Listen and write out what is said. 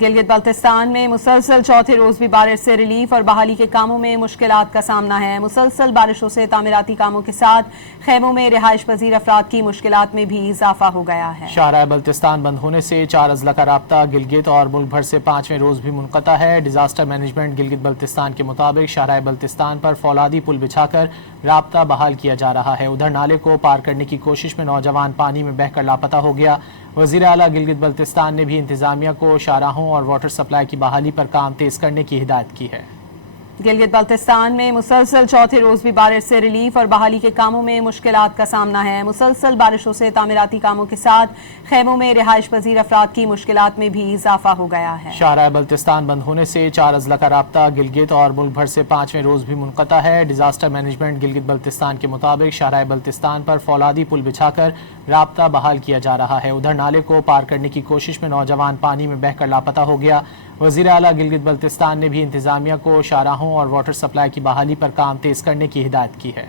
گلگت بلتستان میں مسلسل چوتھے روز بھی بارش سے ریلیف اور بحالی کے کاموں میں مشکلات کا سامنا ہے۔ مسلسل بارشوں سے تعمیراتی کاموں کے ساتھ خیموں میں رہائش پذیر افراد کی مشکلات میں بھی اضافہ ہو گیا ہے۔ شاہراہ بلتستان بند ہونے سے 4 اضلاع کا رابطہ گلگت اور ملک بھر سے 5ویں روز بھی منقطع ہے۔ ڈیزاسٹر مینجمنٹ گلگت بلتستان کے مطابق شاہراہ بلتستان پر فولادی پل بچھا کر رابطہ بحال کیا جا رہا ہے۔ ادھر نالے کو پار کرنے کی کوشش میں نوجوان پانی میں بہہ کر لاپتہ ہو گیا۔ وزیر اعلیٰ گلگت بلتستان نے بھی انتظامیہ کو شاہراہوں اور واٹر سپلائی کی بحالی پر کام تیز کرنے کی ہدایت کی ہے۔ گلگت بلتستان میں مسلسل چوتھے روز بھی بارش سے ریلیف اور بحالی کے کاموں میں مشکلات کا سامنا ہے۔ مسلسل بارشوں سے تعمیراتی کاموں کے ساتھ خیموں میں رہائش پذیر افراد کی مشکلات میں بھی اضافہ ہو گیا ہے۔ شاہراہ بلتستان بند ہونے سے 4 اضلاع کا رابطہ گلگت اور ملک بھر سے 5ویں روز بھی منقطع ہے۔ ڈیزاسٹر مینجمنٹ گلگت بلتستان کے مطابق شاہراہ بلتستان پر فولادی پل بچھا کر رابطہ بحال کیا جا رہا ہے۔ ادھر نالے کو پار کرنے کی کوشش میں نوجوان پانی میں بہہ کر لاپتہ ہو گیا۔ وزیر اعلیٰ گلگت بلتستان نے بھی انتظامیہ کو شاہراہوں اور واٹر سپلائی کی بحالی پر کام تیز کرنے کی ہدایت کی ہے۔